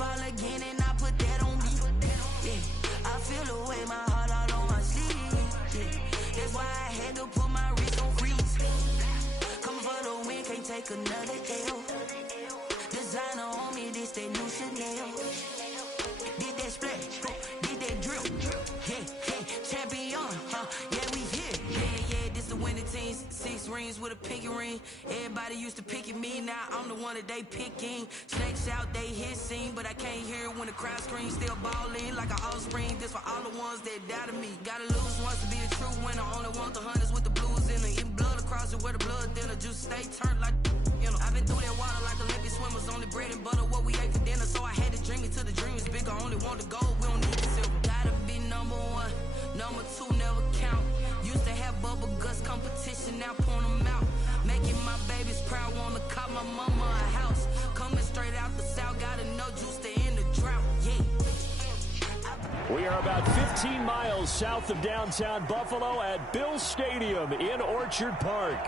fall again and I put that on me. Yeah, I feel the way, my heart all on my sleeve. Yeah, that's why I had to put my wrist on freeze. Coming for the win, can't take another L. Designer on me, this that new Chanel. Did that splash, did that drill. Yeah, champion, yeah, we here. Yeah, this the winning team. 6 rings with a pinky ring. Everybody used to pick at me, now I'm the one that they picking. Snakes out, they hit scene, but I can't hear it when the crowd screams. Still ballin' like an offspring. This for all the ones that doubted me. Gotta lose once to be a true winner. Only want the hunters with the blues in it. Getting blood across it where the blood thinner. Juice stay turned like, you know. I've been through that water like Olympic swimmers. Only bread and butter, what we ate for dinner. So I had to dream it till the dream is bigger. Only want the gold, we don't need the silver. Gotta be number 1, number 2 never count. Used to have bubble guts competition, now point them out. Making my babies proud, wanna cop my mama a house. Coming straight out the south, gotta know juice to end the drought, yeah. We are about 15 miles south of downtown Buffalo at Bills Stadium in Orchard Park.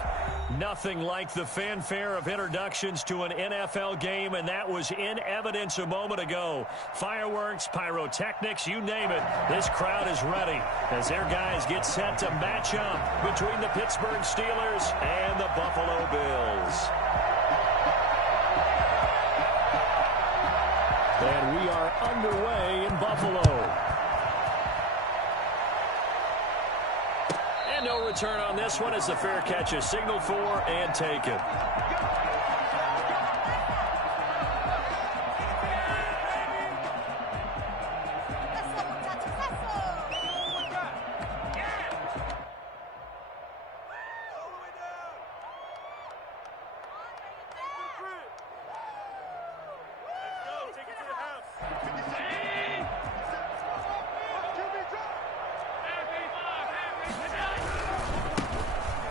Nothing like the fanfare of introductions to an NFL game, and that was in evidence a moment ago. Fireworks, pyrotechnics, you name it. This crowd is ready as their guys get set to match up between the Pittsburgh Steelers and the Buffalo Bills. And we are underway in Buffalo. And no return on this one as the fair catch is signaled for and taken.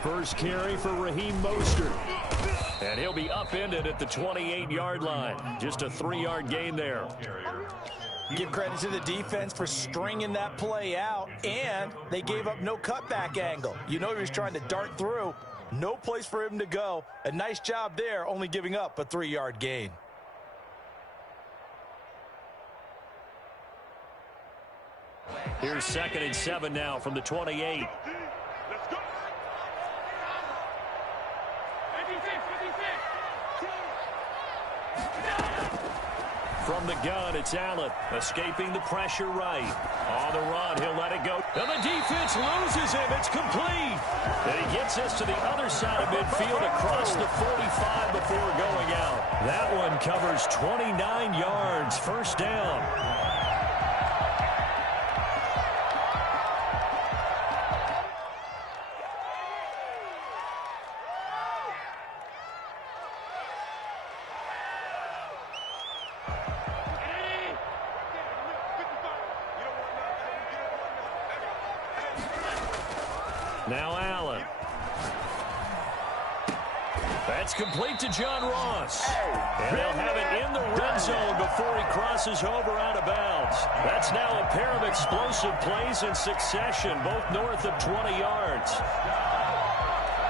First carry for Raheem Mostert. And he'll be upended at the 28-yard line. Just a 3-yard gain there. Give credit to the defense for stringing that play out, and they gave up no cutback angle. You know he was trying to dart through. No place for him to go. A nice job there, only giving up a 3-yard gain. Here's 2nd and 7 now from the 28. From the gun, it's Allen, escaping the pressure right. On the run, he'll let it go. And the defense loses him. It's complete. And he gets us to the other side of midfield across the 45 before going out. That one covers 29 yards. First down. Now Allen. That's complete to John Ross. And they'll have it in the red zone before he crosses over out of bounds. That's now a pair of explosive plays in succession, both north of 20 yards.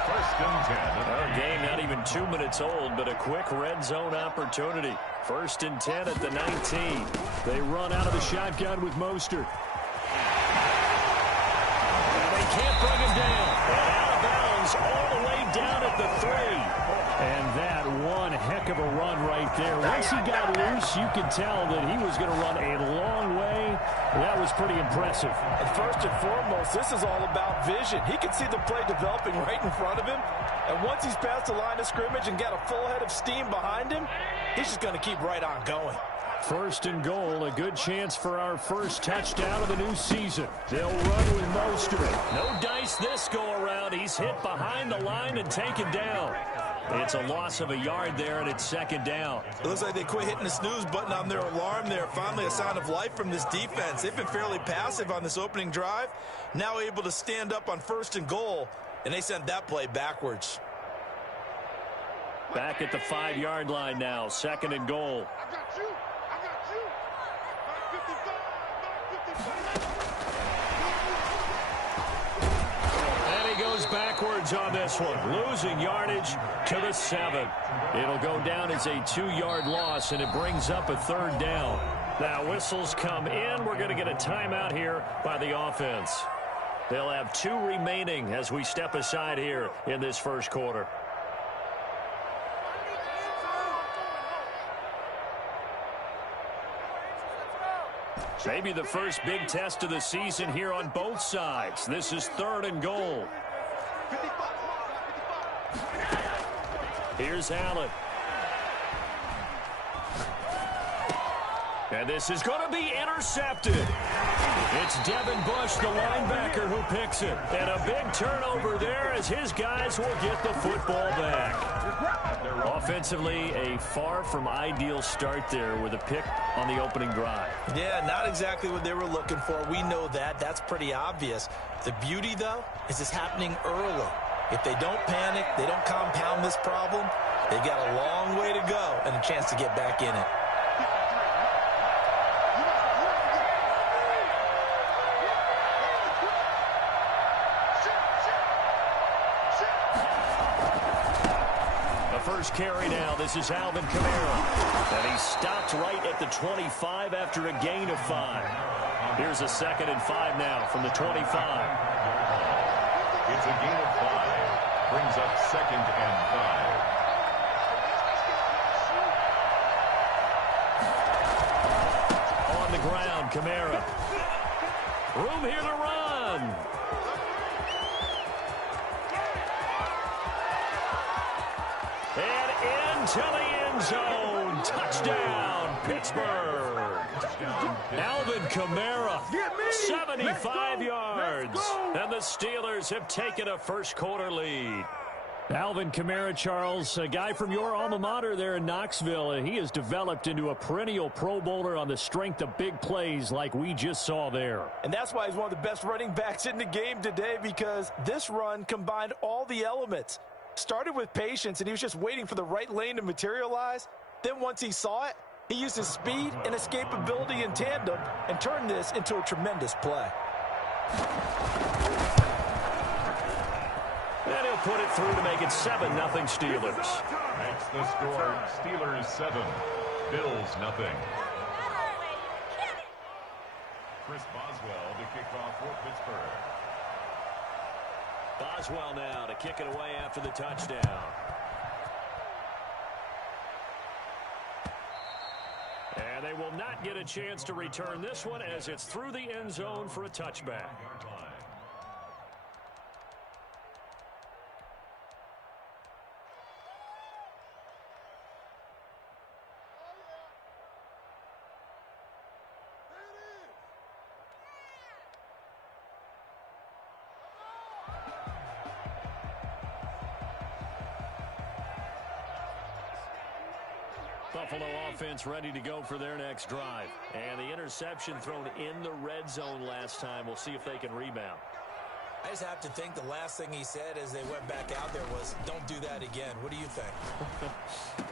First and 10. Our game not even 2 minutes old, but a quick red zone opportunity. First and 10 at the 19. They run out of the shotgun with Mostert. Can't bring him down. And out of bounds all the way down at the 3. And that one heck of a run right there. Once he got loose, you could tell that he was going to run a long way. That was pretty impressive. And first and foremost, this is all about vision. He can see the play developing right in front of him. And once he's past the line of scrimmage and got a full head of steam behind him, he's just going to keep right on going. First and goal, a good chance for our first touchdown of the new season. They'll run with Mostert. No dice this go-around. He's hit behind the line and taken down. It's a loss of a yard there, and it's second down. It looks like they quit hitting the snooze button on their alarm there. Finally a sign of life from this defense. They've been fairly passive on this opening drive. Now able to stand up on first and goal, and they sent that play backwards. Back at the 5-yard line now, second and goal. backwards on this one, losing yardage to the 7. It'll go down as a 2-yard loss, and it brings up a 3rd down. Now whistles come in. We're going to get a timeout here by the offense. They'll have 2 remaining as we step aside here in this first quarter. Maybe the first big test of the season here on both sides. This is 3rd and goal. Here's Allen. And this is going to be intercepted. It's Devin Bush, the linebacker, who picks it. And a big turnover there as his guys will get the football back. Offensively, a far from ideal start there with a pick on the opening drive. Yeah, not exactly what they were looking for. We know that. That's pretty obvious. The beauty, though, is it's happening early. If they don't panic, they don't compound this problem, they've got a long way to go and a chance to get back in it. First carry now. This is Alvin Kamara. And he stopped right at the 25 after a gain of 5. Here's a 2nd and 5 now from the 25. It's a gain of 5. Brings up 2nd and 5. On the ground, Kamara. Room here to run. And into the end zone. Touchdown, Pittsburgh. Alvin Kamara, 75 yards. And the Steelers have taken a first quarter lead. Alvin Kamara, Charles, a guy from your alma mater there in Knoxville. He has developed into a perennial Pro Bowler on the strength of big plays like we just saw there. And that's why he's one of the best running backs in the game today, because this run combined all the elements. Started with patience, and he was just waiting for the right lane to materialize. Then once he saw it, he used his speed and escapability in tandem and turned this into a tremendous play. And he'll put it through to make it 7-0 Steelers. That's the score. Steelers 7, Bills 0. Chris Boswell to kick off for Pittsburgh. Boswell now to kick it away after the touchdown. And they will not get a chance to return this one as it's through the end zone for a touchback. Buffalo offense ready to go for their next drive. And the interception thrown in the red zone last time. We'll see if they can rebound. I just have to think the last thing he said as they went back out there was, don't do that again. What do you think?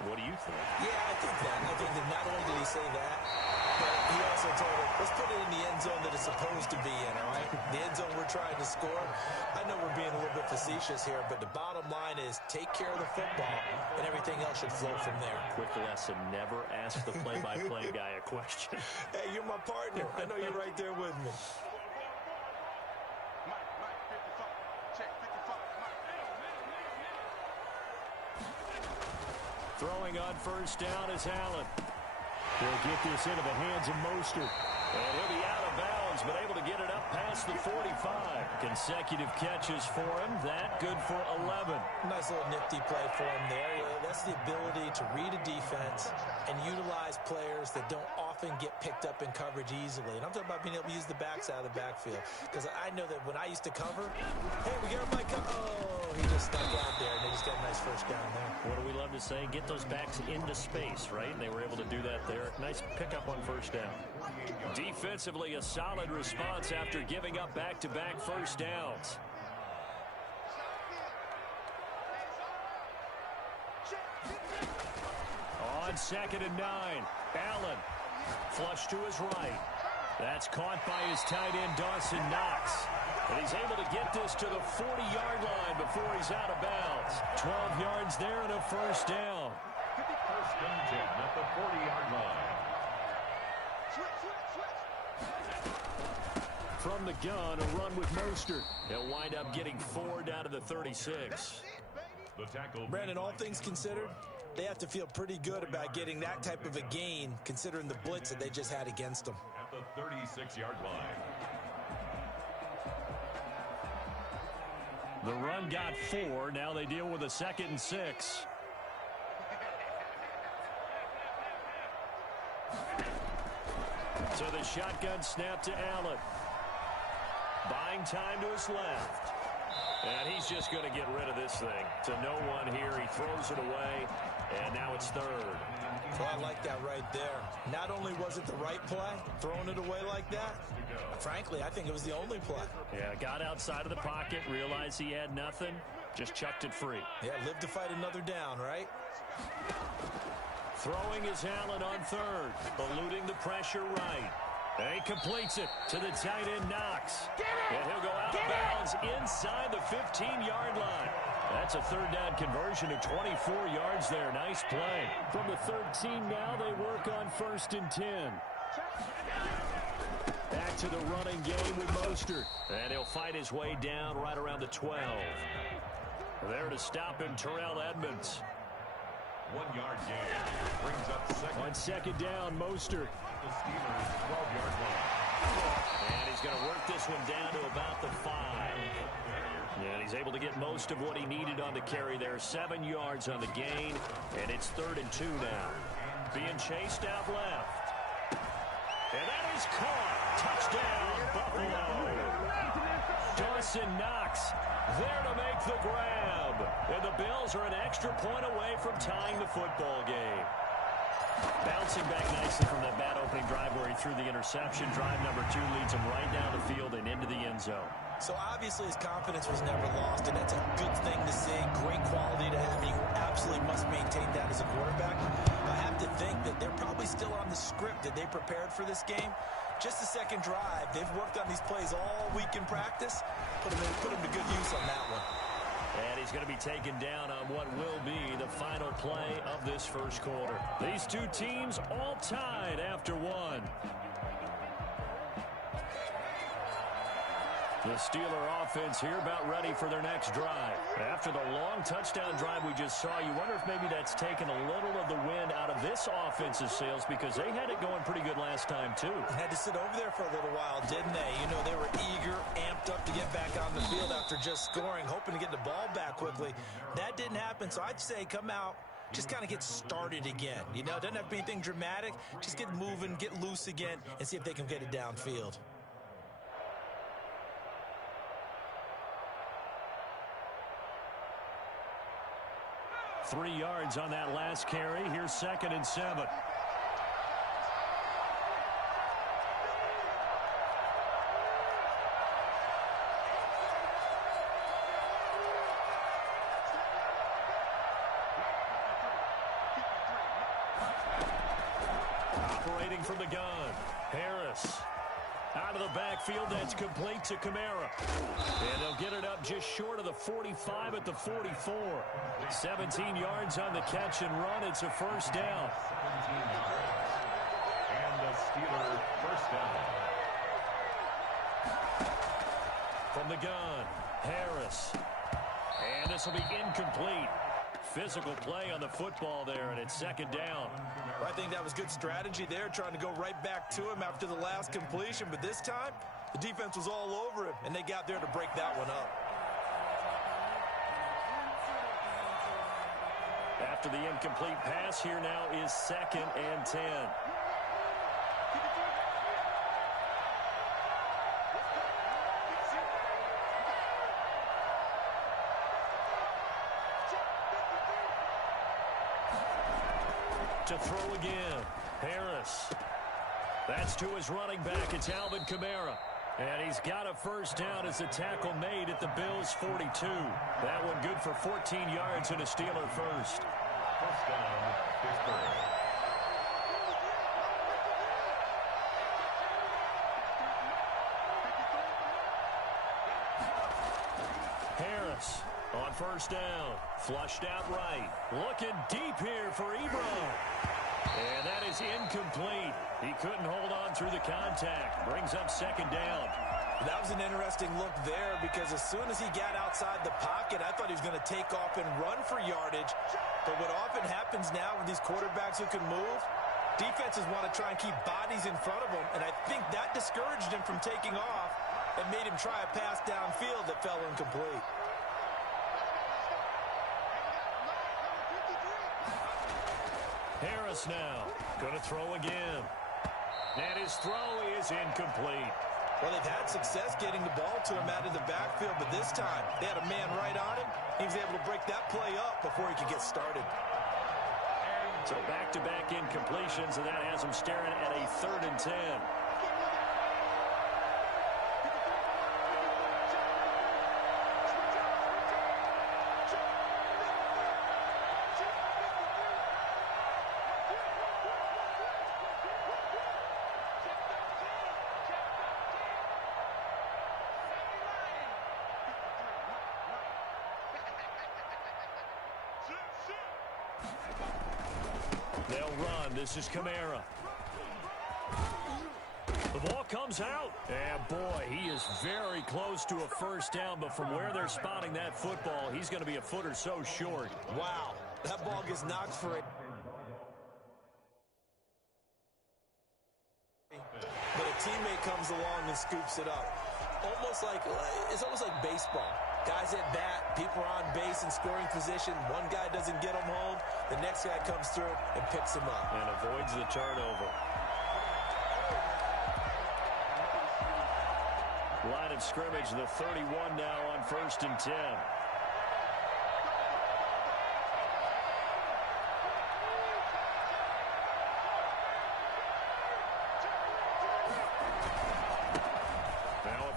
What do you think? Yeah, I think that. I think that not only did he say that, but he also told him, let's put it in the end zone that it's supposed to be in, all right? The end zone we're trying to score. I know we're being a little bit facetious here, but the bottom line is take care of the football, and everything else should flow from there. Quick lesson, never ask the play-by-play guy a question. Hey, you're my partner. I know you're right there with me. Throwing on first down is Allen. He'll get this into the hands of Mostert. And he'll be out of bounds, but able to get it up past the 45. Consecutive catches for him. That good for 11. Nice little nifty play for him there. That's the ability to read a defense and utilize players that don't often get picked up in coverage easily. And I'm talking about being able to use the backs out of the backfield. Because I know that when I used to cover, hey, we got my oh, he just stuck out there, and they just got a nice first down there. What do we love to say? Get those backs into space, right? And they were able to do that there. Nice pickup on first down. Defensively, a solid response after giving up back-to-back first downs. On 2nd and 9, Allen flush to his right. That's caught by his tight end, Dawson Knox. And he's able to get this to the 40-yard line before he's out of bounds. 12 yards there and a first down. First and 10 at the 40-yard line. From the gun, a run with Mostert. He'll wind up getting 4 down to the 36. The tackle. Brandon, all things considered, they have to feel pretty good about getting that type of a gain, considering the blitz that they just had against them. At the 36-yard line. The run got 4. Now they deal with a 2nd and 6. So the shotgun snap to Allen. Buying time to his left. And he's just going to get rid of this thing. To no one here. He throws it away. And now it's 3rd. Well, I like that right there. Not only was it the right play, throwing it away like that, frankly, I think it was the only play. Yeah, got outside of the pocket, realized he had nothing, just chucked it free. Yeah, live to fight another down, right? Throwing is Allen on 3rd, eluding the pressure right. And he completes it to the tight end, Knox. And he'll go out of bounds inside the 15-yard line. That's a 3rd down conversion of 24 yards there. Nice play. From the 13 now, they work on 1st and 10. Back to the running game with Mostert. And he'll fight his way down right around the 12. There to stop him, Terrell Edmonds. 1-yard gain. Brings up second. On 2nd down, Mostert. The Steelers' 12-yard line. And he's going to work this one down to about the 5. And he's able to get most of what he needed on the carry there. 7 yards on the gain. And it's 3rd and 2 now. Being chased out left. And that is caught. Touchdown, Buffalo. Dawson Knox there to make the grab. And the Bills are an extra point away from tying the football game. Bouncing back nicely from that bad opening drive where he threw the interception. Drive number 2 leads him right down the field and into the end zone. So obviously his confidence was never lost, and that's a good thing to see. Great quality to have, and you absolutely must maintain that as a quarterback. I have to think that they're probably still on the script that they prepared for this game. Just the 2nd drive. They've worked on these plays all week in practice. Put them to good use on that one. And he's going to be taken down on what will be the final play of this 1st quarter. These 2 teams all tied after 1. The Steeler offense here about ready for their next drive. After the long touchdown drive we just saw, you wonder if maybe that's taken a little of the wind out of this offense's sails, because they had it going pretty good last time too. Had to sit over there for a little while, didn't they? You know, they were eager, amped up to get back on the field after just scoring, hoping to get the ball back quickly. That didn't happen, so I'd say come out, just kind of get started again. You know, it doesn't have to be anything dramatic. Just get moving, get loose again, and see if they can get it downfield. Three yards on that last carry. Here's 2nd and 7. Operating from the gun, Harris. Out of the backfield, that's complete to Kamara. And they'll get it up just short of the 45 at the 44. 17 yards on the catch and run. It's a 1st down. 17 yards. And the Steelers' 1st down. From the gun, Harris. And this will be incomplete. Physical play on the football there, and it's 2nd down. I think that was good strategy there, trying to go right back to him after the last completion. But this time, the defense was all over him, and they got there to break that one up. After the incomplete pass, here now is 2nd and 10. To throw again, Harris. That's to his running back. It's Alvin Kamara. And he's got a 1st down as the tackle made at the Bills' 42. That one good for 14 yards and a Steeler 1st. 1st down, Pittsburgh. pass. On first down, flushed out right. Looking deep here for Ebron. And that is incomplete. He couldn't hold on through the contact. Brings up second down. That was an interesting look there because as soon as he got outside the pocket, I thought he was going to take off and run for yardage. But what often happens now with these quarterbacks who can move, defenses want to try and keep bodies in front of them, and I think that discouraged him from taking off and made him try a pass downfield that fell incomplete. Harris now going to throw again. And his throw is incomplete. Well, they've had success getting the ball to him out of the backfield, but this time they had a man right on him. He was able to break that play up before he could get started. So back-to-back incompletions, and that has him staring at a 3rd and 10. They'll run. This is Kamara. The ball comes out. And, boy, he is very close to a first down, but from where they're spotting that football, he's going to be a foot or so short. Wow. That ball gets knocked for it. But a teammate comes along and scoops it up. It's almost like baseball. Guys at bat, people are on base in scoring position. One guy doesn't get him home. The next guy comes through and picks him up. And avoids the turnover. Line of scrimmage, the 31 now on 1st and 10.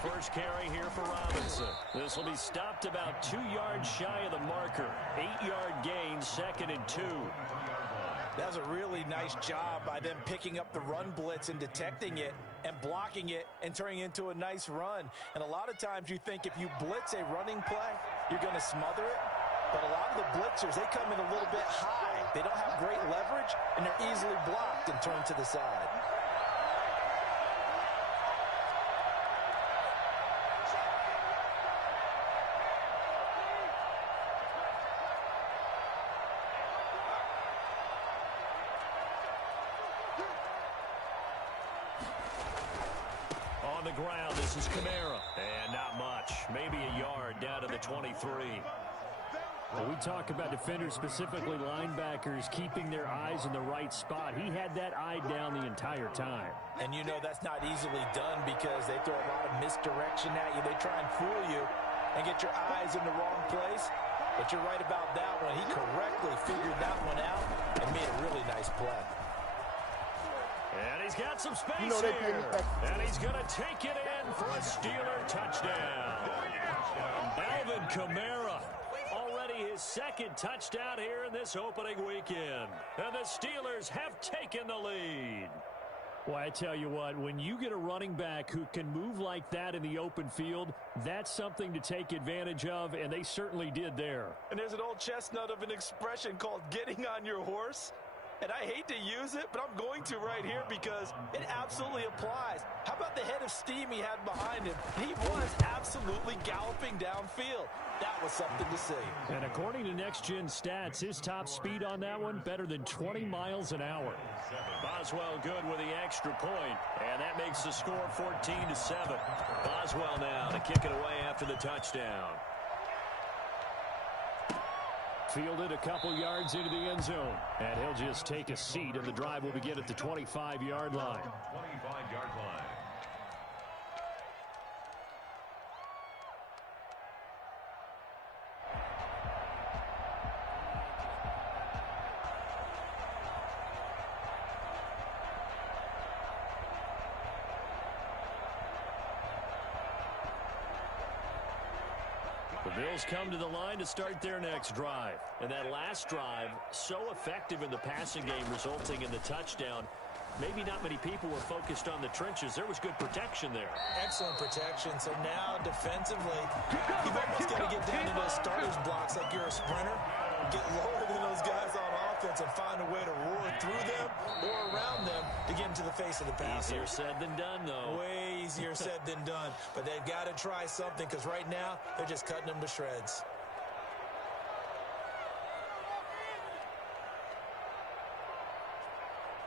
First carry here for Robinson. This will be stopped about 2 yards shy of the marker. 8-yard gain, 2nd and 2. That was a really nice job by them picking up the run blitz and detecting it and blocking it and turning it into a nice run. And a lot of times you think if you blitz a running play, you're going to smother it. But a lot of the blitzers, they come in a little bit high. They don't have great leverage, and they're easily blocked and turned to the side. On the ground, this is Kamara. And not much. Maybe a yard down to the 23. Well, we talk about defenders, specifically linebackers, keeping their eyes in the right spot. He had that eye down the entire time. And you know that's not easily done because they throw a lot of misdirection at you. They try and fool you and get your eyes in the wrong place. But you're right about that one. He correctly figured that one out and made a really nice play. And he's got some space here. And he's going to take it in for a Steeler touchdown. Alvin Kamara, already his 2nd touchdown here in this opening weekend. And the Steelers have taken the lead. Well, I tell you what, when you get a running back who can move like that in the open field, that's something to take advantage of, and they certainly did there. And there's an old chestnut of an expression called getting on your horse. And I hate to use it, but I'm going to right here because it absolutely applies. How about the head of steam he had behind him? He was absolutely galloping downfield. That was something to see. And according to Next Gen Stats, his top speed on that one, better than 20 miles an hour. Boswell good with the extra point, and that makes the score 14-7. Boswell now to kick it away after the touchdown. Fielded a couple yards into the end zone. And he'll just take a seat, and the drive will begin at the 25-yard line. 25-yard line. The Bills come to the line to start their next drive. And that last drive, so effective in the passing game, resulting in the touchdown. maybe not many people were focused on the trenches. There was good protection there. Excellent protection. So now defensively, you've almost got to get down to those starters blocks like you're a sprinter. Get lower than those guys on offense and find a way to roar through them or around them to get into the face of the passer. Easier said than done, though. Way easier said than done. But they've got to try something because right now they're just cutting them to shreds.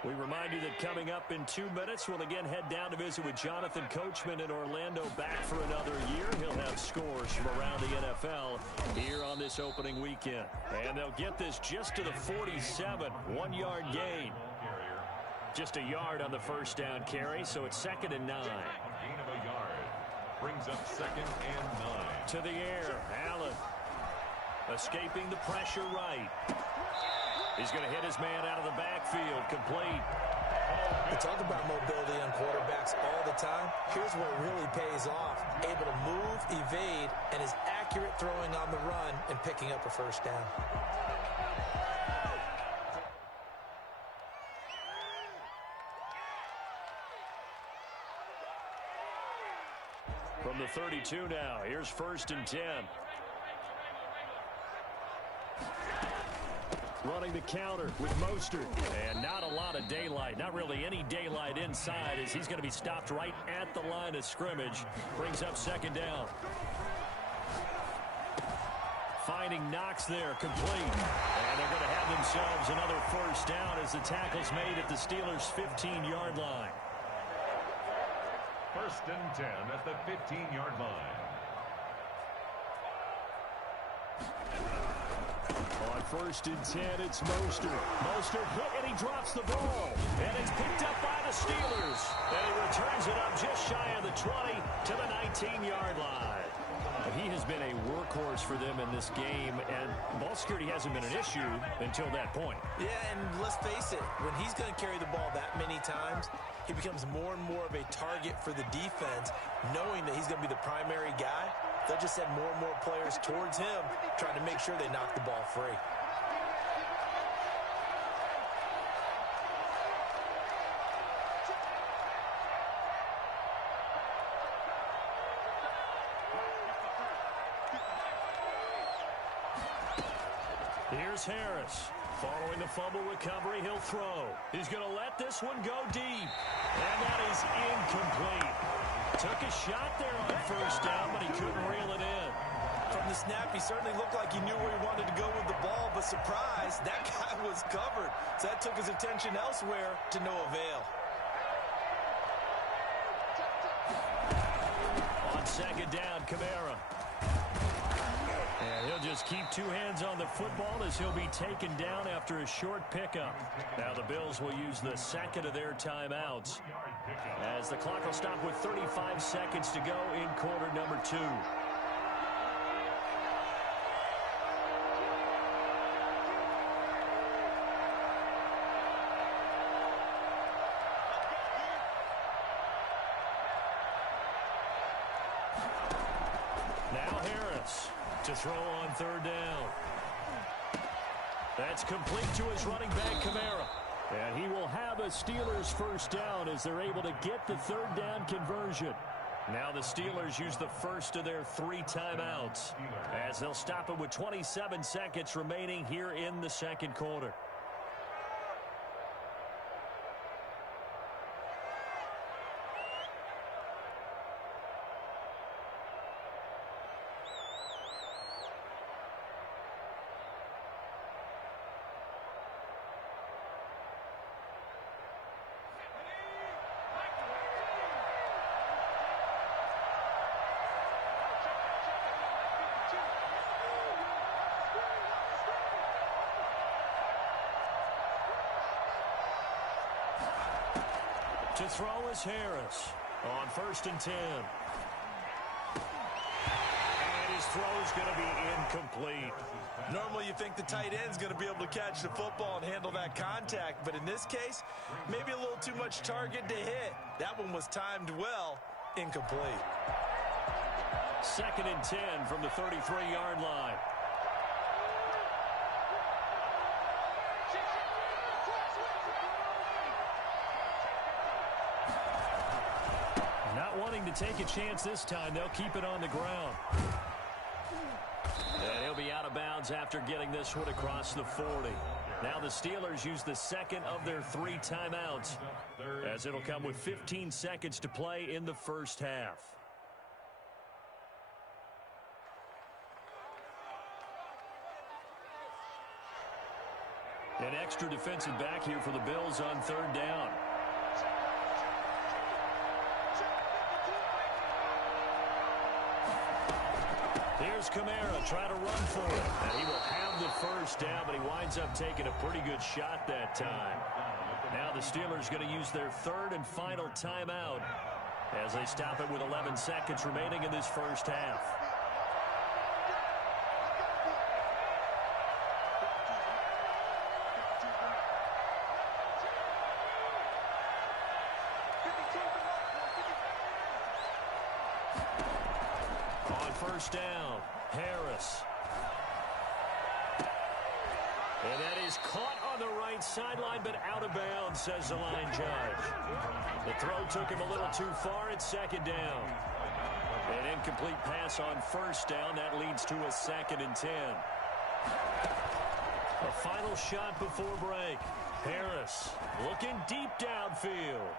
We remind you that coming up in 2 minutes, we'll again head down to visit with Jonathan Coachman in Orlando, back for another year. He'll have scores from around the NFL here on this opening weekend. And they'll get this just to the 47, 1-yard gain. Just a yard on the first down carry, so it's 2nd and 9. Gain of a yard brings up 2nd and 9. To the air, Allen. Escaping the pressure right. He's going to hit his man out of the backfield. Complete. We talk about mobility on quarterbacks all the time. Here's where it really pays off. Able to move, evade, and is accurate throwing on the run and picking up a first down. From the 32 now, here's 1st and 10. Running the counter with Mostert. And not a lot of daylight. Not really any daylight inside as he's going to be stopped right at the line of scrimmage. Brings up 2nd down. Finding Knox there, complete. And they're going to have themselves another first down as the tackle's made at the Steelers' 15-yard line. 1st and 10 at the 15-yard line. On 1st and 10, it's Mostert. Mostert hit, and he drops the ball. And it's picked up by the Steelers. And he returns it up just shy of the 20 to the 19-yard line. He has been a workhorse for them in this game, and ball security hasn't been an issue until that point. Yeah, and let's face it, when he's going to carry the ball that many times, he becomes more and more of a target for the defense, knowing that he's going to be the primary guy. They'll just send more and more players towards him, trying to make sure they knock the ball free. Here's Harris. Following the fumble recovery, he'll throw. He's going to let this one go deep. And that is incomplete. Took a shot there on 1st down, but he couldn't reel it in. From the snap, he certainly looked like he knew where he wanted to go with the ball, but surprise, that guy was covered. So that took his attention elsewhere to no avail. On 2nd down, Kamara. And he'll just keep 2 hands on the football as he'll be taken down after a short pickup. Now the Bills will use the 2nd of their timeouts as the clock will stop with 35 seconds to go in quarter number 2. Now Harris to throw on 3rd down. That's complete to his running back, Kamara. And he will have a Steelers first down as they're able to get the 3rd down conversion. Now the Steelers use the first of their 3 timeouts as they'll stop it with 27 seconds remaining here in the 2nd quarter. To throw is Harris on 1st and 10. And his throw is going to be incomplete. Normally you think the tight end's going to be able to catch the football and handle that contact, but in this case, maybe a little too much target to hit. That one was timed well, incomplete. 2nd and 10 from the 33-yard line. wanting to take a chance this time. They'll keep it on the ground. And he'll be out of bounds after getting this one across the 40. Now the Steelers use the second of their 3 timeouts, as it'll come with 15 seconds to play in the first half. An extra defensive back here for the Bills on 3rd down. Here's Kamara trying to run for it. And he will have the first down, but he winds up taking a pretty good shot that time. Now the Steelers going to use their 3rd and final timeout as they stop it with 11 seconds remaining in this first half. First down, Harris. And that is caught on the right sideline, but out of bounds, says the line judge. The throw took him a little too far at 2nd down. An incomplete pass on 1st down. That leads to a 2nd and 10. A final shot before break. Harris looking deep downfield.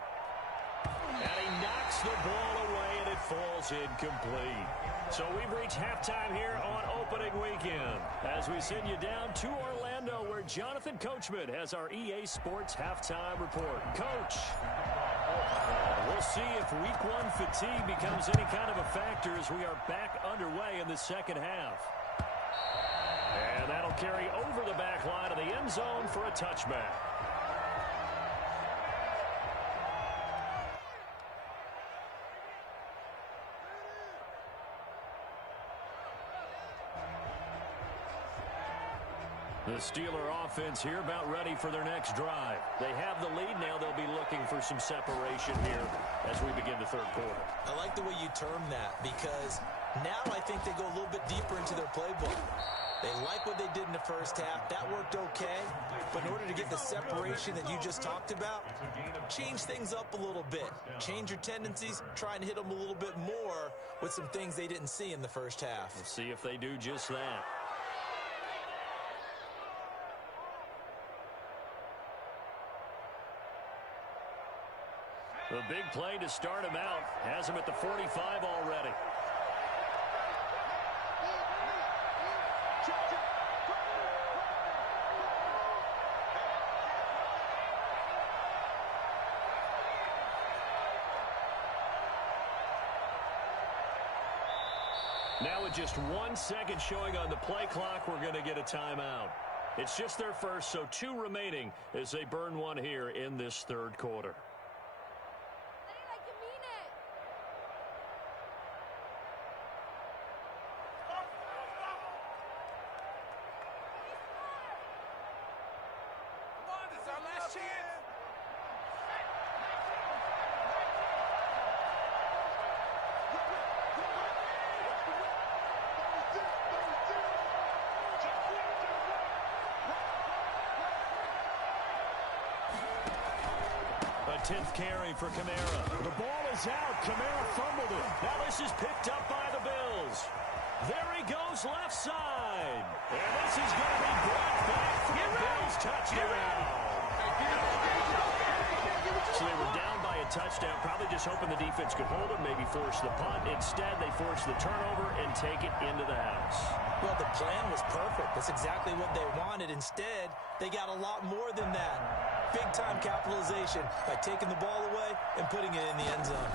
And he knocks the ball away, and it falls incomplete. So we've reached halftime here on opening weekend as we send you down to Orlando, where Jonathan Coachman has our EA Sports halftime report. Coach, we'll see if week 1 fatigue becomes any kind of a factor as we are back underway in the second half. And that'll carry over the back line of the end zone for a touchback. The Steeler offense here about ready for their next drive. They have the lead now. They'll be looking for some separation here as we begin the 3rd quarter. I like the way you term that, because now I think they go a little bit deeper into their playbook. They like what they did in the first half. That worked okay. But in order to get the separation that you just talked about, change things up a little bit. Change your tendencies. Try and hit them a little bit more with some things they didn't see in the first half. We'll see if they do just that. The big play to start him out has him at the 45 already. Now with just 1 second showing on the play clock, we're going to get a timeout. It's just their first, so 2 remaining as they burn one here in this 3rd quarter. A 10th carry for Kamara. The ball is out. Kamara fumbled it. Now this is picked up by the Bills. There he goes left side. And this is going to be brought back for the Bills touchdown. So they were down by a touchdown, probably just hoping the defense could hold them, maybe force the punt. Instead, they force the turnover and take it into the house. Well, the plan was perfect. That's exactly what they wanted. Instead, they got a lot more than that. Big-time capitalization by taking the ball away and putting it in the end zone.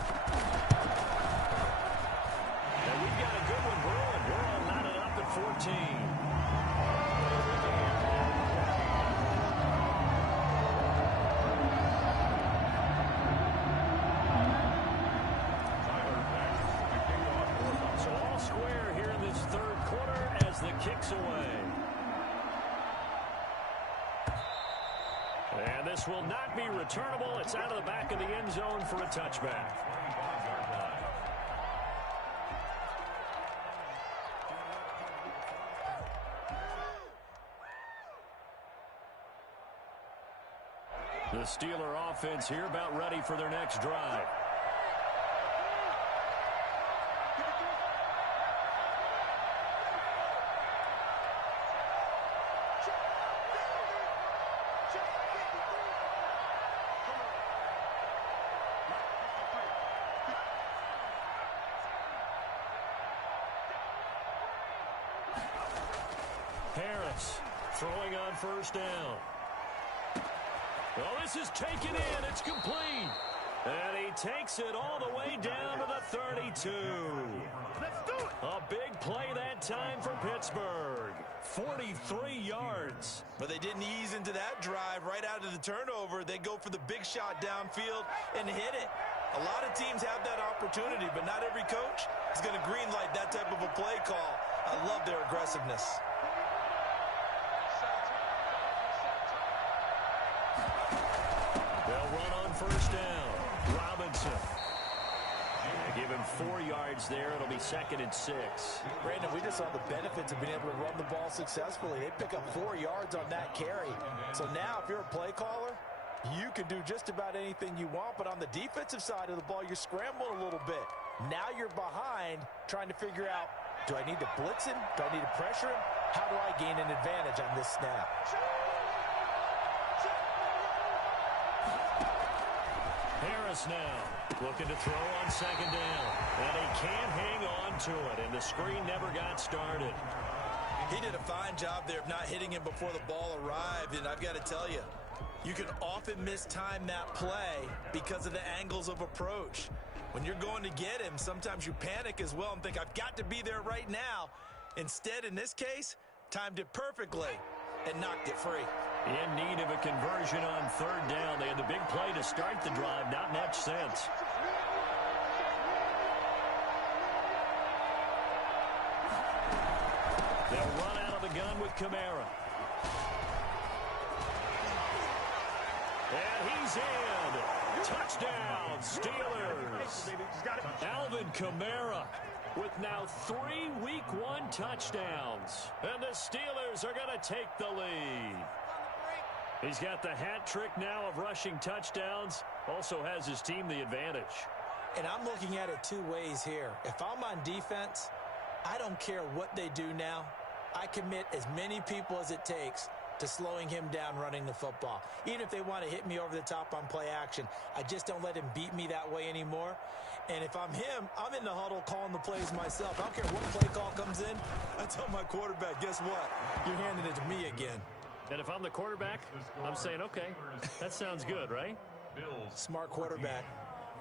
And we've got a good one brewing. We're all knotted up at 14. So all square here in this 3rd quarter as the kick's away. And this will not be returnable. It's out of the back of the end zone for a touchback. The Steeler offense here about ready for their next drive. pass. Throwing on first down. Well, this is taken in. It's complete. And he takes it all the way down to the 32. Let's do it. A big play that time for Pittsburgh. 43 yards. But they didn't ease into that drive right out of the turnover. They go for the big shot downfield and hit it. A lot of teams have that opportunity, but not every coach is going to greenlight that type of a play call. I love their aggressiveness. They'll run on first down. Robinson. They give him 4 yards there. It'll be 2nd and 6. Brandon, we just saw the benefits of being able to run the ball successfully. They pick up 4 yards on that carry. So now if you're a play caller, you can do just about anything you want. But on the defensive side of the ball, you're scrambling a little bit. Now you're behind trying to figure out, do I need to blitz him? Do I need to pressure him? How do I gain an advantage on this snap? Harris now looking to throw on 2nd down. And he can't hang on to it, and the screen never got started. He did a fine job there of not hitting him before the ball arrived, and I've got to tell you, you can often mistime that play because of the angles of approach. When you're going to get him, sometimes you panic as well and think, I've got to be there right now. Instead, in this case, timed it perfectly and knocked it free. In need of a conversion on 3rd down. They had the big play to start the drive. Not much sense. They'll run out of the gun with Kamara. And he's in. Touchdown, Steelers. Alvin Kamara with now 3 Week 1 touchdowns. And the Steelers are going to take the lead. He's got the hat trick now of rushing touchdowns. Also has his team the advantage. And I'm looking at it 2 ways here. If I'm on defense, I don't care what they do now. I commit as many people as it takes to slowing him down running the football. Even if they want to hit me over the top on play action, I just don't let him beat me that way anymore. And if I'm him, I'm in the huddle calling the plays myself. I don't care what play call comes in. I tell my quarterback, guess what? You're handing it to me again. And if I'm the quarterback, I'm saying, okay, that sounds good, right? Smart quarterback.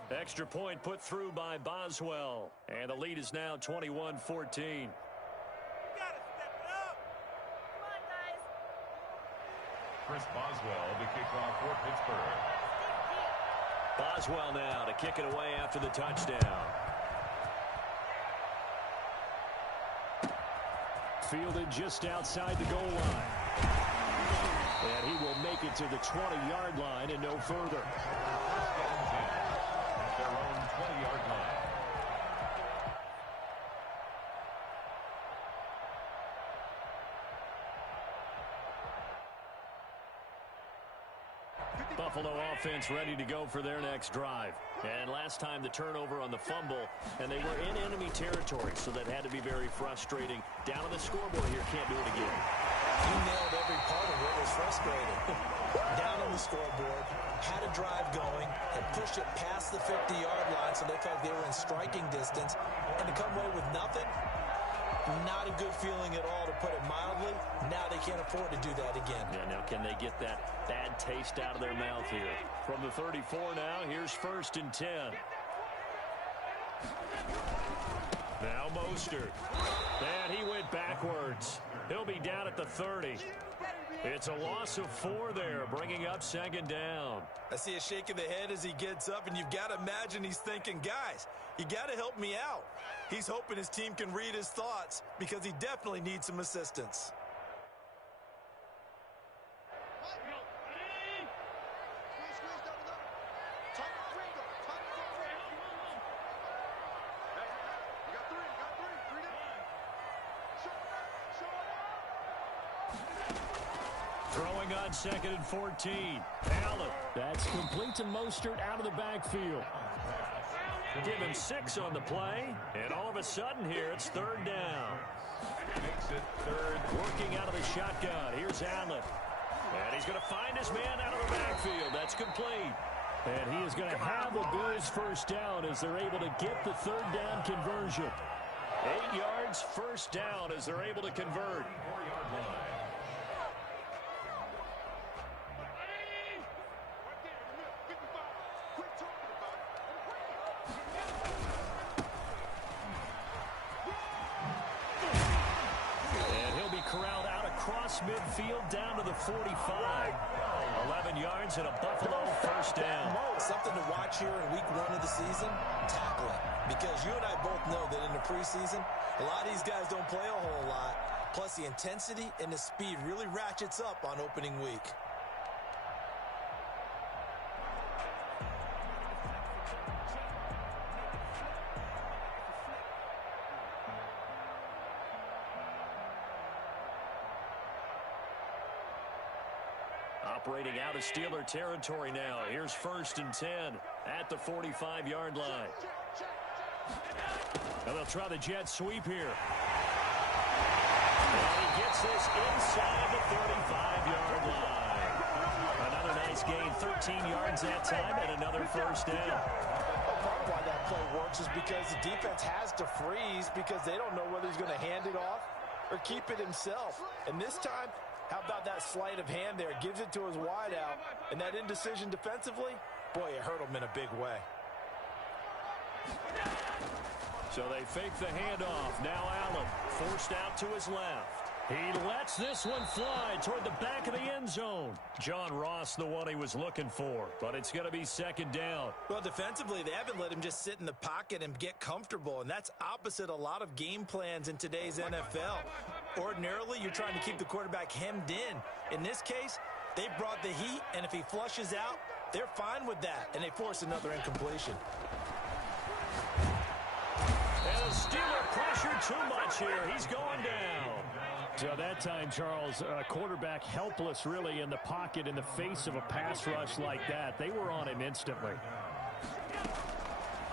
Extra point put through by Boswell. And the lead is now 21-14. Chris Boswell to kick off for Pittsburgh. Boswell now to kick it away after the touchdown. Fielded just outside the goal line. And he will make it to the 20-yard line and no further. At their own 20-yard line. Buffalo offense ready to go for their next drive. And last time the turnover on the fumble, and they were in enemy territory, so that had to be very frustrating. Down on the scoreboard here, can't do it again. You nailed every part of what was frustrating. Down on the scoreboard, had a drive going, had pushed it past the 50-yard line, so they felt they were in striking distance, and to come away with nothing, not a good feeling at all, to put it mildly. Now they can't afford to do that again. Yeah, now can they get that bad taste out of their mouth here? From the 34 now, here's 1st and 10. Now Mostert. And he went backwards. He'll be down at the 30. It's a loss of 4 there, bringing up 2nd down. I see a shake of the head as he gets up, and you've got to imagine he's thinking, guys, you got to help me out. He's hoping his team can read his thoughts because he definitely needs some assistance. Throwing on 2nd and 14. Allen. That's complete to Mostert out of the backfield. Give him 6 on the play, and all of a sudden here it's 3rd down. Makes it 3rd. Working out of the shotgun. Here's Allen. And he's going to find his man out of the backfield. That's complete. And he is going to have the Bills' 1st down as they're able to get the 3rd down conversion. 8 yards, 1st down as they're able to convert. across midfield down to the 45. 11 yards and a Buffalo first down. Something to watch here in week 1 of the season, tackling. Because you and I both know that in the preseason, a lot of these guys don't play a whole lot. Plus, the intensity and the speed really ratchets up on opening week. Operating out of Steeler territory now. Here's 1st and 10 at the 45-yard line. And they'll try the jet sweep here. And he gets this inside the 35-yard line. Another nice gain, 13 yards that time, and another first down. Part of why that play works is because the defense has to freeze because they don't know whether he's going to hand it off or keep it himself. And this time, how about that sleight of hand there? Gives it to his wideout. And that indecision defensively, boy, it hurt him in a big way. So they fake the handoff. Now Allen forced out to his left. He lets this one fly toward the back of the end zone. John Ross, the one he was looking for, but it's going to be 2nd down. Well, defensively, they haven't let him just sit in the pocket and get comfortable, and that's opposite a lot of game plans in today's NFL. Ordinarily, you're trying to keep the quarterback hemmed in. In this case, they brought the heat, and if he flushes out, they're fine with that, and they force another incompletion. And the Steeler pressure too much here. He's going down. So that time, Charles, quarterback helpless really in the pocket in the face of a pass rush like that. They were on him instantly.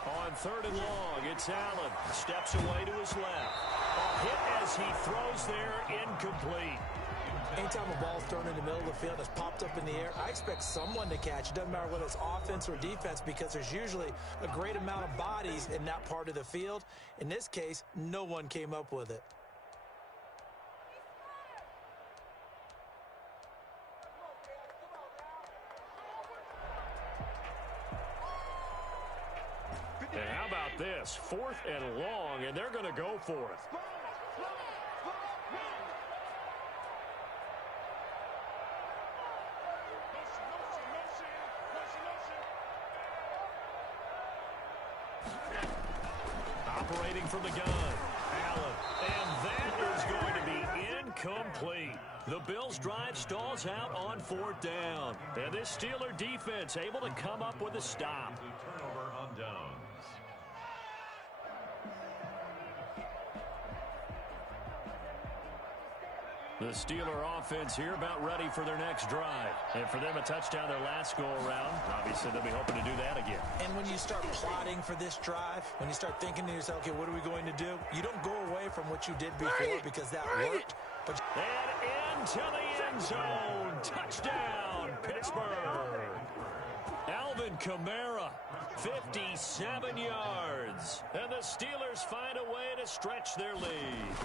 On 3rd and long, it's Allen. Steps away to his left. A hit as he throws there, incomplete. Anytime a ball's thrown in the middle of the field that's popped up in the air, I expect someone to catch. It doesn't matter whether it's offense or defense because there's usually a great amount of bodies in that part of the field. In this case, no one came up with it. And how about this? 4th and long, and they're going to go for it. Operating from the gun, Allen. And that is going to be incomplete. The Bills' drive stalls out on 4th down. And this Steeler defense able to come up with a stop. Turnover on downs. The Steeler offense here about ready for their next drive. And for them, a touchdown their last go-around. Obviously, they'll be hoping to do that again. And when you start plotting for this drive, when you start thinking to yourself, okay, what are we going to do? You don't go away from what you did before because that worked. But and into the end zone. Touchdown, Pittsburgh. Alvin Kamara, 57 yards. And the Steelers find a way to stretch their lead.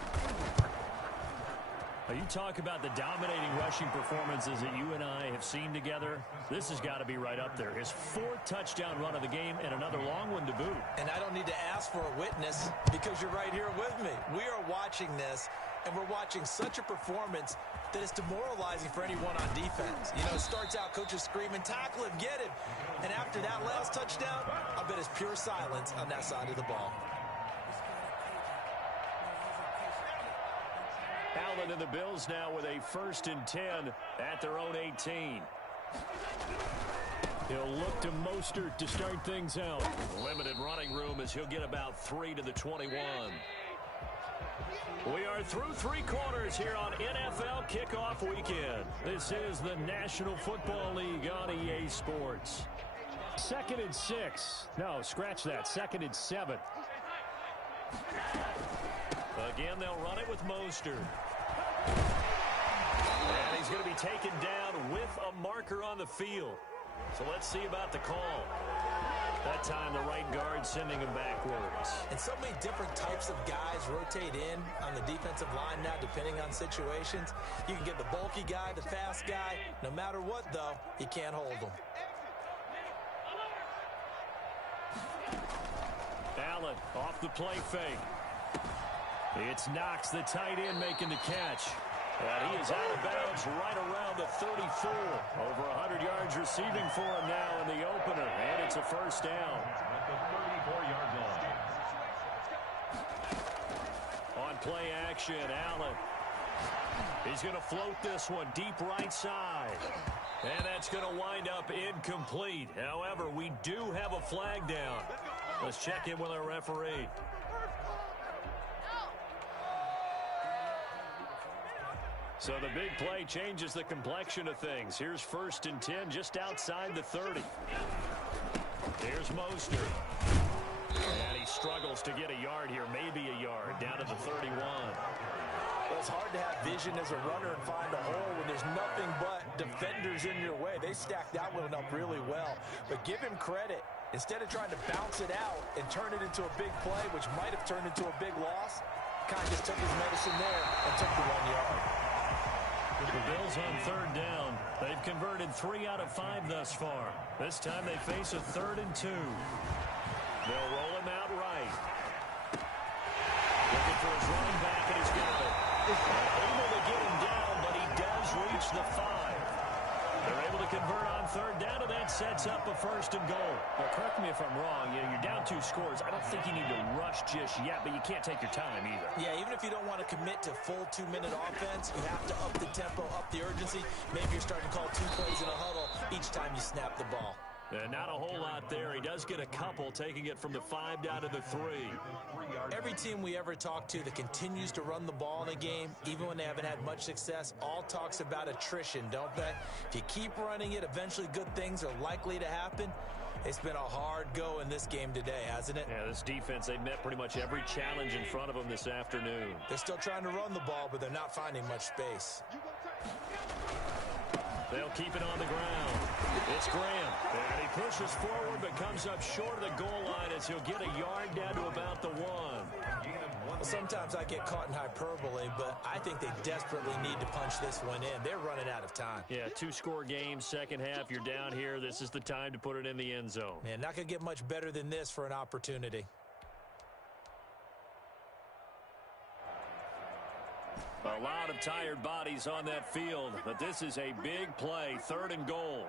Now, you talk about the dominating rushing performances that you and I have seen together. This has got to be right up there. His 4th touchdown run of the game and another long one to boot. And I don't need to ask for a witness because you're right here with me. We are watching this, and we're watching such a performance that is demoralizing for anyone on defense. You know, it starts out coaches screaming, tackle him, get him. And after that last touchdown, I bet it's pure silence on that side of the ball. Allen and the Bills now with a 1st and 10 at their own 18. He'll look to Mostert to start things out. Limited running room as he'll get about 3 to the 21. We are through 3 quarters here on NFL Kickoff Weekend. This is the National Football League on EA Sports. 2nd and 6. No, scratch that. 2nd and 7. Again, they'll run it with Mostert. And he's going to be taken down with a marker on the field. So let's see about the call. That time, the right guard sending him backwards. And so many different types of guys rotate in on the defensive line now, depending on situations. You can get the bulky guy, the fast guy. No matter what, though, you can't hold them. Allen off the play fake. It's Knox, the tight end, making the catch. And he is out of bounds right around the 34. Over 100 yards receiving for him now in the opener. And it's a first down. At the 34-yard line. On play action, Allen. He's going to float this one deep right side. And that's going to wind up incomplete. However, we do have a flag down. Let's check in with our referee. So the big play changes the complexion of things. Here's 1st and 10 just outside the 30. Here's Mostert. And he struggles to get a yard here, maybe a yard, down to the 31. Well, it's hard to have vision as a runner and find a hole when there's nothing but defenders in your way. They stacked that one up really well. But give him credit. Instead of trying to bounce it out and turn it into a big play, which might have turned into a big loss, kind of just took his medicine there and took the 1 yard. The Bills on 3rd down. They've converted 3 out of 5 thus far. This time they face a 3rd and 2. They'll roll him out right. Looking for his running back, and he's got it. Able to get him down, but he does reach the 5. They're able to convert on 3rd down, and that sets up a 1st and goal. Well, correct me if I'm wrong. You're down 2 scores. I don't think you need to rush just yet, but you can't take your time either. Yeah, even if you don't want to commit to full 2-minute offense, you have to up the tempo, up the urgency. Maybe you're starting to call 2 plays in a huddle each time you snap the ball. Not a whole lot there. He does get a couple, taking it from the 5 down to the 3. Every team we ever talk to that continues to run the ball in a game, even when they haven't had much success, all talks about attrition, don't they? If you keep running it, eventually good things are likely to happen. It's been a hard go in this game today, hasn't it? Yeah, this defense, they've met pretty much every challenge in front of them this afternoon. They're still trying to run the ball, but they're not finding much space. They'll keep it on the ground. It's Graham. And he pushes forward but comes up short of the goal line as he'll get a yard down to about the 1. Well, sometimes I get caught in hyperbole, but I think they desperately need to punch this one in. They're running out of time. Yeah, 2-score game, second half. You're down here. This is the time to put it in the end zone. Man, not going to get much better than this for an opportunity. A lot of tired bodies on that field, but this is a big play, 3rd and goal.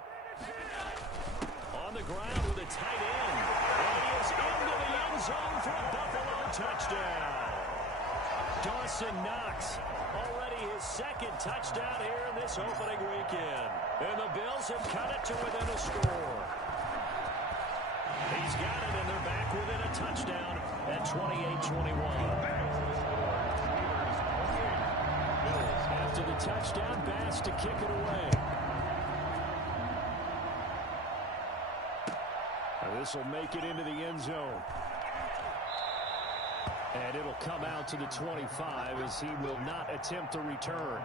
On the ground with a tight end. And he is into the end zone for a Buffalo touchdown. Dawson Knox, already his 2nd touchdown here in this opening weekend. And the Bills have cut it to within a score. He's got it, and they're back within a touchdown at 28-21. After the touchdown, Bass to kick it away. This will make it into the end zone. And it'll come out to the 25 as he will not attempt to return.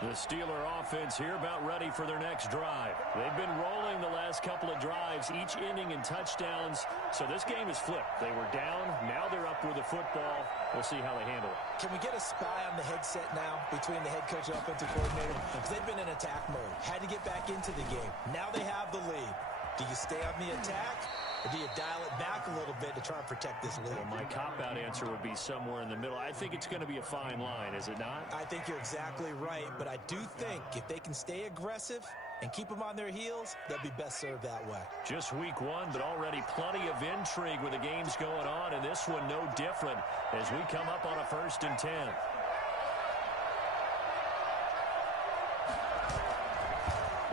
The Steeler offense here about ready for their next drive. They've been rolling the last couple of drives, each ending in touchdowns. So this game is flipped. They were down. Now they're up with the football. We'll see how they handle it. Can we get a spy on the headset now between the head coach and offensive coordinator? Because they've been in attack mode. Had to get back into the game. Now they have the lead. Do you stay on the attack? Or do you dial it back a little bit to try and protect this lead? Well, my cop-out answer would be somewhere in the middle. I think it's going to be a fine line, is it not? I think you're exactly right, but I do think if they can stay aggressive and keep them on their heels, they'll be best served that way. Just week 1, but already plenty of intrigue with the games going on, and this one no different as we come up on a 1st and 10.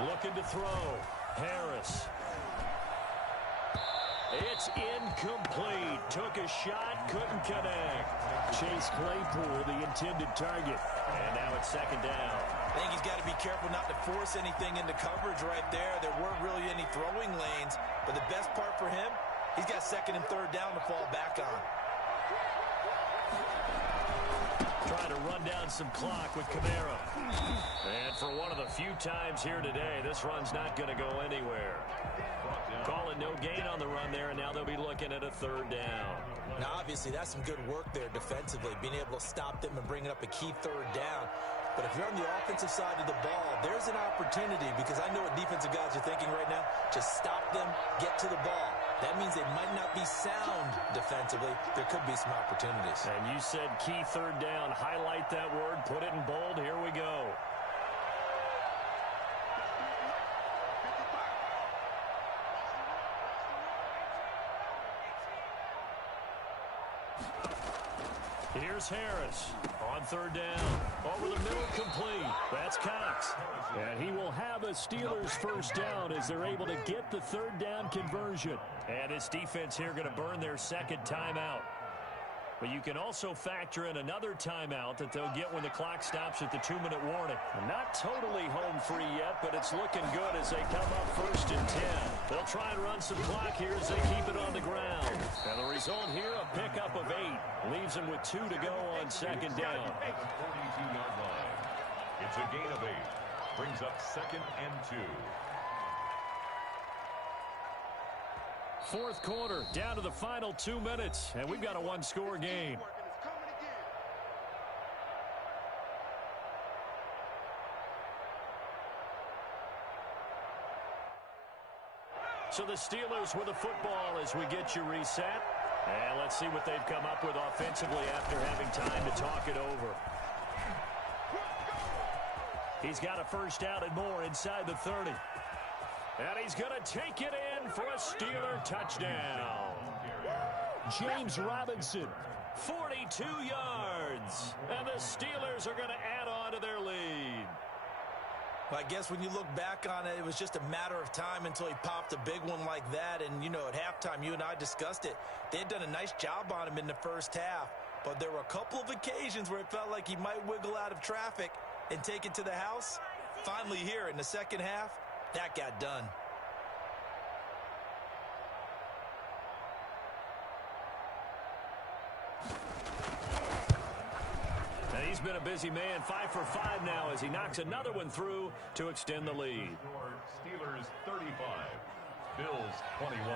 Looking to throw. Harris. It's incomplete. Took a shot, couldn't connect. Chase Claypool, the intended target. And now it's 2nd down. I think he's got to be careful not to force anything into coverage right there. There weren't really any throwing lanes. But the best part for him, he's got 2nd and 3rd down to fall back on. Trying to run down some clock with Kamara. And for one of the few times here today, this run's not going to go anywhere. Calling no gain on the run there, and now they'll be looking at a 3rd down. Now, obviously, that's some good work there defensively, being able to stop them and bring up a key 3rd down. But if you're on the offensive side of the ball, there's an opportunity, because I know what defensive guys are thinking right now. Just stop them, get to the ball. That means they might not be sound defensively. There could be some opportunities. And you said key third down. Highlight that word. Put it in bold. Here we go. Here's Harris on third down. Over the middle, complete. That's Cox. And he will have a Steelers first down as they're able to get the third down conversion. And this defense here going to burn their second timeout. But you can also factor in another timeout that they'll get when the clock stops at the 2-minute warning. Not totally home free yet, but it's looking good as they come up first and 10. They'll try and run some clock here as they keep it on the ground. And the result here, a pickup of 8. Leaves them with 2 to go on second down. 42-yard line. It's a gain of 8. Brings up second and 2. Fourth quarter, down to the final 2 minutes, and we've got a one-score game. So the Steelers with the football as we get you reset. And let's see what they've come up with offensively after having time to talk it over. He's got a first down and more inside the 30. And he's going to take it in for a Steeler touchdown. James Robinson, 42 yards. And the Steelers are going to add on to their lead. Well, I guess when you look back on it, it was just a matter of time until he popped a big one like that. And, you know, at halftime, you and I discussed it. They had done a nice job on him in the first half. But there were a couple of occasions where it felt like he might wiggle out of traffic and take it to the house. Finally here in the second half, that got done. And he's been a busy man, 5 for 5 now as he knocks another one through to extend the lead. Steelers 35, Bills 21.